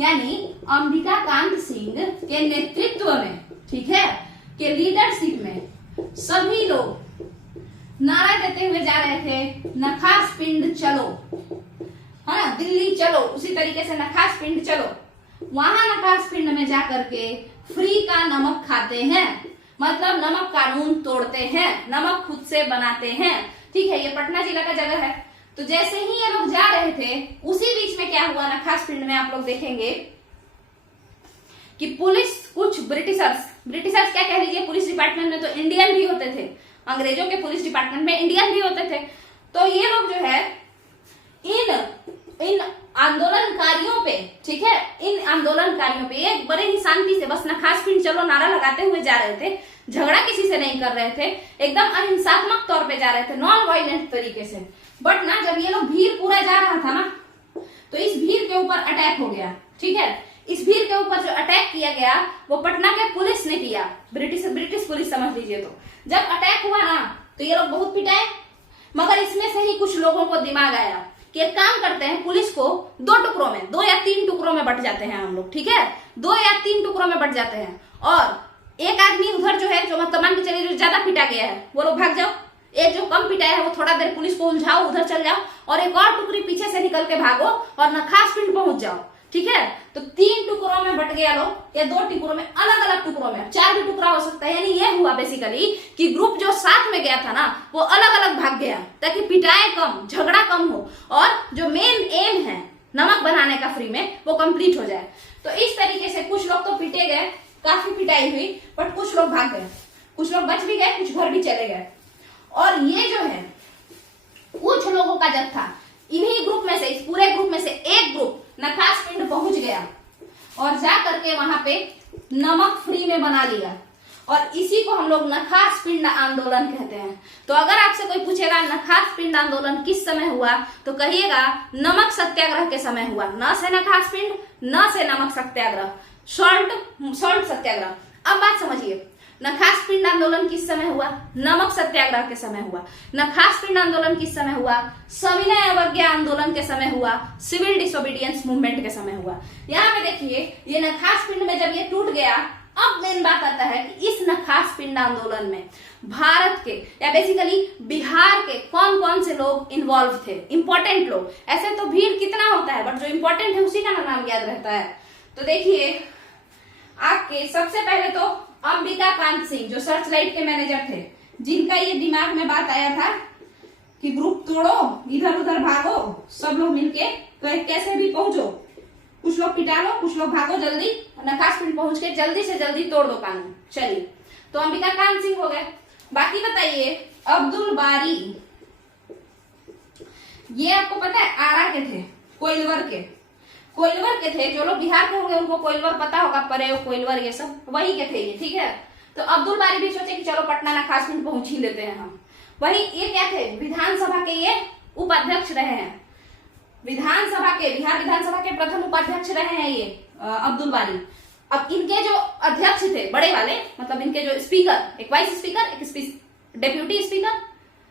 यानी अंबिका कांत सिंह के नेतृत्व में, ठीक है, के लीडरशिप में सभी लोग नारा देते हुए जा रहे थे, नखास पिंड चलो, हाँ दिल्ली चलो, उसी तरीके से नखास पिंड चलो। वहां नखास पिंड में जाकर के फ्री का नमक खाते हैं, मतलब नमक कानून तोड़ते हैं, नमक खुद से बनाते हैं। ठीक है, ये पटना जिला का जगह है। तो जैसे ही ये लोग जा रहे थे, उसी बीच में क्या हुआ नखास पिंड में, आप लोग देखेंगे कि पुलिस, कुछ ब्रिटिशर्स क्या कह लीजिए, पुलिस डिपार्टमेंट में तो इंडियन भी होते थे, अंग्रेजों के पुलिस डिपार्टमेंट में इंडियन भी होते थे। तो ये लोग जो है इन आंदोलनकारियों पे, ठीक है, इन आंदोलनकारियों पे ये बड़े ही शांति से बस नखास पिंड चलो नारा लगाते हुए जा रहे थे, झगड़ा किसी से नहीं कर रहे थे, एकदम अहिंसात्मक तौर पे जा रहे थे, नॉन वायलेंट तरीके से। बट ना जब ये लोग भीड़ पूरा जा रहा था ना, तो इस भीड़ के ऊपर अटैक हो गया। ठीक है, इस भीड़ के ऊपर जो अटैक किया गया वो पटना के पुलिस ने किया, ब्रिटिश पुलिस समझ लीजिए। तो जब अटैक हुआ ना, तो ये लोग बहुत पिटाए, मगर इसमें से ही कुछ लोगों को दिमाग आया कि एक काम करते हैं, पुलिस को दो टुकड़ों में, 2 या 3 टुकड़ों में बट जाते हैं हम लोग। ठीक है, 2 या 3 टुकड़ों में बट जाते हैं, और एक आदमी उधर जो है, जो मतलब मान के चलिए जो ज्यादा पिटा गया है वो लोग भाग जाओ, एक जो कम पिटाया है वो थोड़ा देर पुलिस को उलझाओ, उधर चल जाओ, और एक और टुकड़ी पीछे से निकल के भागो और नखास पिंड पहुंच जाओ। ठीक है, तो 3 टुकड़ों में बट गया लोग, या 2 टुकड़ों में, अलग अलग टुकड़ों में, 4 भी टुकड़ा हो सकता है। यानी ये हुआ बेसिकली कि ग्रुप जो साथ में गया था ना, वो अलग अलग भाग गया, ताकि पिटाए कम, झगड़ा कम हो, और जो मेन एम है नमक बनाने का फ्री में, वो कंप्लीट हो जाए। तो इस तरीके से कुछ लोग तो पिटे गए, काफी पिटाई हुई, बट कुछ लोग भाग गए, कुछ लोग बच भी गए, कुछ घर भी चले गए। और ये जो है कुछ लोगों का जत्था, इन्हीं ग्रुप में से, इस पूरे ग्रुप में से एक ग्रुप नखास पिंड पहुंच गया और जा करके वहां पे नमक फ्री में बना लिया, और इसी को हम लोग नखास पिंड आंदोलन कहते हैं। तो अगर आपसे कोई पूछेगा नखास पिंड आंदोलन किस समय हुआ, तो कहिएगा नमक सत्याग्रह के समय हुआ, न से नखास पिंड, न से नमक सत्याग्रह, सॉल्ट सत्याग्रह। अब बात समझिए, नखास पिंड आंदोलन किस समय हुआ, नमक सत्याग्रह के समय हुआ। नखास पिंड आंदोलन किस समय हुआ, सविनय अवज्ञा आंदोलन के समय हुआ, सिविल डिसोबीडियंस मूवमेंट के समय हुआ। यहाँ पे देखिए, ये नखास पिंड में जब ये टूट गया, अब मेन बात आता है कि इस नखास पिंड आंदोलन में भारत के, या बेसिकली बिहार के कौन कौन से लोग इन्वॉल्व थे, इंपॉर्टेंट लोग। ऐसे तो भीड़ कितना होता है, बट जो इंपॉर्टेंट है उसी का नाम याद रहता है। तो देखिए, आपके सबसे पहले तो अंबिका कांत सिंह, जो सर्चलाइट के मैनेजर थे, जिनका ये दिमाग में बात आया था कि ग्रुप तोड़ो, इधर उधर भागो, सब लोग मिलके कैसे भी पहुंचो, कुछ लोग पिटा लो, कुछ लोग भागो जल्दी, नखास पिंड पहुंच के जल्दी से जल्दी तोड़ दो कानून। चलिए, तो अंबिका कांत सिंह हो गए। बाकी बताइए, अब्दुल बारी, ये आपको पता है आरा के थे, कोइलवर के थे। जो लोग बिहार के होंगे उनको कोइलवर पता होगा, परेव, कोइलवर, ये सब वही के थे ये। ठीक है, तो अब्दुल बारी भी सोचे कि चलो पटना नखास पिंड पहुंच ही लेते हैं हम। वही ये क्या थे, विधानसभा के ये उपाध्यक्ष रहे हैं, बिहार विधानसभा के प्रथम उपाध्यक्ष रहे हैं ये अब्दुल बारी। अब इनके जो अध्यक्ष थे बड़े वाले, मतलब इनके जो स्पीकर, एक वाइस स्पीकर, एक डेप्यूटी स्पीकर,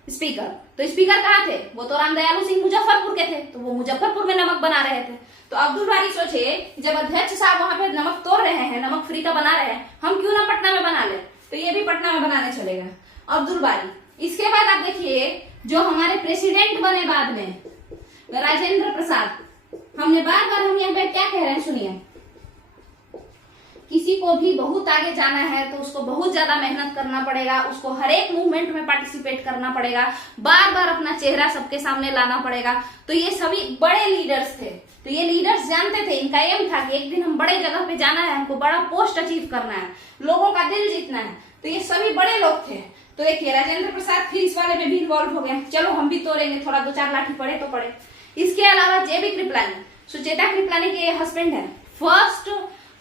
स्पीकर। तो स्पीकर कहाँ थे? वो तो रामदयालु सिंह मुजफ्फरपुर के थे, तो वो मुजफ्फरपुर में नमक बना रहे थे। तो अब्दुल बारी सोचे जब अध्यक्ष साहब वहां पे नमक तोड़ रहे हैं, नमक फ्री का बना रहे हैं, हम क्यों ना पटना में बना ले, तो ये भी पटना में बनाने चलेगा अब्दुल बारी। इसके बाद आप देखिए जो हमारे प्रेसिडेंट बने बाद में राजेंद्र प्रसाद, हमने बार बार हम यहाँ पे क्या कह रहे हैं सुनिए, किसी को भी बहुत आगे जाना है तो उसको बहुत ज्यादा मेहनत करना पड़ेगा, उसको हर एक मूवमेंट में पार्टिसिपेट करना पड़ेगा, बार बार अपना चेहरा सबके सामने लाना पड़ेगा। तो ये सभी बड़े लीडर्स थे, तो ये लीडर्स जानते थे, इनका एम था कि एक दिन हम बड़े जगह पे जाना है, हमको बड़ा पोस्ट अचीव करना है, लोगों का दिल जीतना है। तो ये सभी बड़े लोग थे। तो देखिए राजेंद्र प्रसाद फिर इस वाले में भी इन्वॉल्व हो गए, चलो हम भी तोड़ेंगे, थोड़ा दो चार लाठी पड़े तो पड़े। इसके अलावा जेबी कृपलानी, सुचेता कृपलानी के हस्बैंड है, फर्स्ट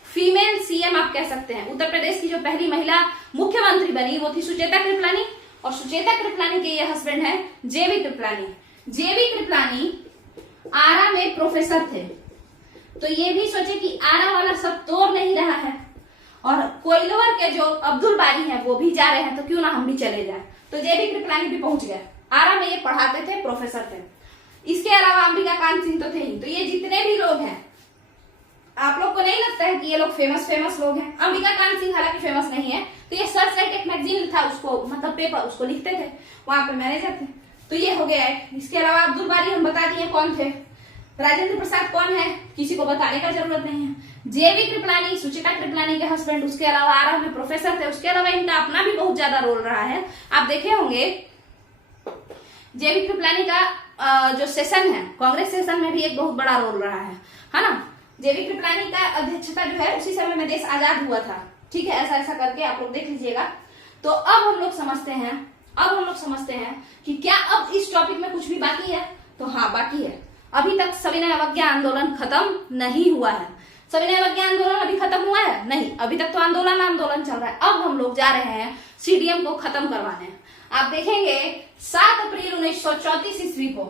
फीमेल सीएम आप कह सकते हैं, उत्तर प्रदेश की जो पहली महिला मुख्यमंत्री बनी वो थी सुचेता कृपलानी, और सुचेता कृपलानी के ये हस्बैंड है जेबी कृपलानी। जेबी कृपलानी आरा में प्रोफेसर थे, तो ये भी सोचे कि आरा वाला सब तोड़ नहीं रहा है और कोइलवर के जो अब्दुल बारी हैं वो भी जा रहे हैं, तो क्यों ना हम भी चले जाए। तो जेबी कृपलानी भी पहुंच गए, आरा में ये पढ़ाते थे, प्रोफेसर थे। इसके अलावा अंबिका कांत सिंह तो थे ही। तो ये जितने भी लोग हैं, आप लोग को नहीं लगता है कि ये लोग फेमस लोग हैं? अंबिका कांत सिंह हालांकि फेमस नहीं है, तो ये सर्च लाइट एक मैगजीन था, उसको मतलब पेपर उसको लिखते थे, वहां पे मैनेजर थे। तो ये हो गया है। इसके अलावा अब्दुल बारी हम बता दिए कौन थे, राजेंद्र प्रसाद कौन है किसी को बताने का जरूरत नहीं है, जेबी कृपलानी सुचिता कृपलानी के हस्बैंड, उसके अलावा आरा में प्रोफेसर थे। उसके अलावा इनका अपना भी बहुत ज्यादा रोल रहा है। आप देखे होंगे जेबी कृपलानी का जो सेशन है, कांग्रेस सेशन में भी एक बहुत बड़ा रोल रहा है ना। जेबी कृपलानी का अध्यक्षता जो है उसी समय में देश आजाद हुआ था, ठीक है, ऐसा ऐसा करके आप लोग देख लीजिएगा। तो अब हम लोग समझते हैं कि क्या अब इस टॉपिक में कुछ भी बाकी है? तो हाँ बाकी है। अभी तक सविनय अवज्ञा आंदोलन खत्म नहीं हुआ है। सविनय अवज्ञा आंदोलन अभी खत्म हुआ है? नहीं, अभी तक तो आंदोलन चल रहा है। अब हम लोग जा रहे हैं सीडीएम को खत्म करवाने। आप देखेंगे 7 अप्रैल 1934 ईस्वी को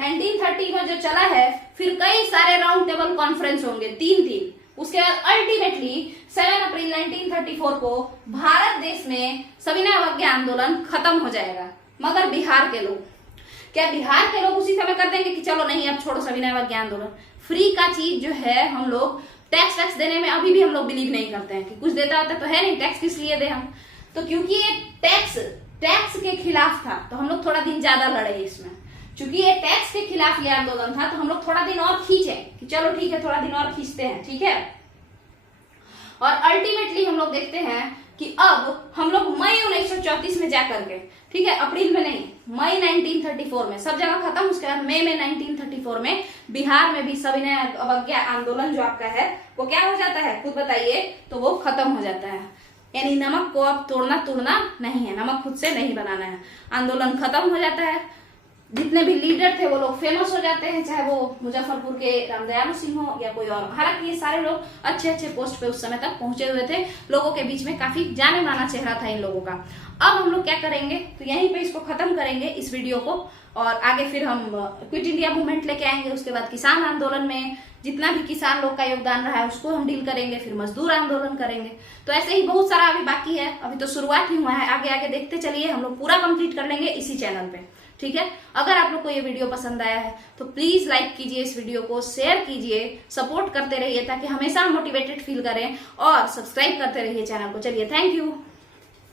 1930 में जो चला है, फिर कई सारे राउंड टेबल कॉन्फ्रेंस होंगे, 3 उसके बाद अल्टीमेटली 7 अप्रैल 1934 को भारत देश में सविनय अवज्ञा आंदोलन खत्म हो जाएगा। मगर बिहार के लोग, क्या बिहार के लोग उसी समय कर देंगे कि चलो नहीं अब छोड़ो सविनय अवज्ञा आंदोलन? फ्री का चीज जो है हम लोग टैक्स देने में अभी भी हम लोग बिलीव नहीं करते हैं कि कुछ देता होता तो है नहीं, टैक्स किस लिए दे हम? तो क्योंकि ये टैक्स के खिलाफ था तो हम लोग थोड़ा दिन ज्यादा लड़े इसमें। चूंकि ये टैक्स के खिलाफ ये आंदोलन था तो हम लोग थोड़ा दिन और खींचे कि चलो ठीक है, थोड़ा दिन और खींचते हैं, ठीक है। और अल्टीमेटली हम लोग देखते हैं कि अब हम लोग मई 1934 में जाकर के, ठीक है, अप्रैल में नहीं, मई 1934 में सब जगह खत्म। उसके बाद मई में 1934 में बिहार में भी सविनय अवज्ञा आंदोलन जो आपका है वो क्या हो जाता है, खुद बताइए, तो वो खत्म हो जाता है। यानी नमक को अब तोड़ना नहीं है, नमक खुद से नहीं बनाना है। आंदोलन खत्म हो जाता है। जितने भी लीडर थे वो लोग फेमस हो जाते हैं, चाहे वो मुजफ्फरपुर के रामदयालु सिंह हो या कोई और। हालांकि ये सारे लोग अच्छे पोस्ट पे उस समय तक पहुंचे हुए थे, लोगों के बीच में काफी जाने माना चेहरा था इन लोगों का। अब हम लोग क्या करेंगे, तो यहीं पे इसको खत्म करेंगे इस वीडियो को, और आगे फिर हम क्विट इंडिया मूवमेंट लेके आएंगे। उसके बाद किसान आंदोलन में जितना भी किसान लोग का योगदान रहा है उसको हम डील करेंगे, फिर मजदूर आंदोलन करेंगे। तो ऐसे ही बहुत सारा अभी बाकी है, अभी तो शुरुआत ही हुआ है। आगे आगे देखते चलिए, हम लोग पूरा कंप्लीट कर लेंगे इसी चैनल पे, ठीक है। अगर आप लोग को ये वीडियो पसंद आया है तो प्लीज लाइक कीजिए, इस वीडियो को शेयर कीजिए, सपोर्ट करते रहिए ताकि हमेशा हम मोटिवेटेड फील करें, और सब्सक्राइब करते रहिए चैनल को। चलिए, थैंक यू।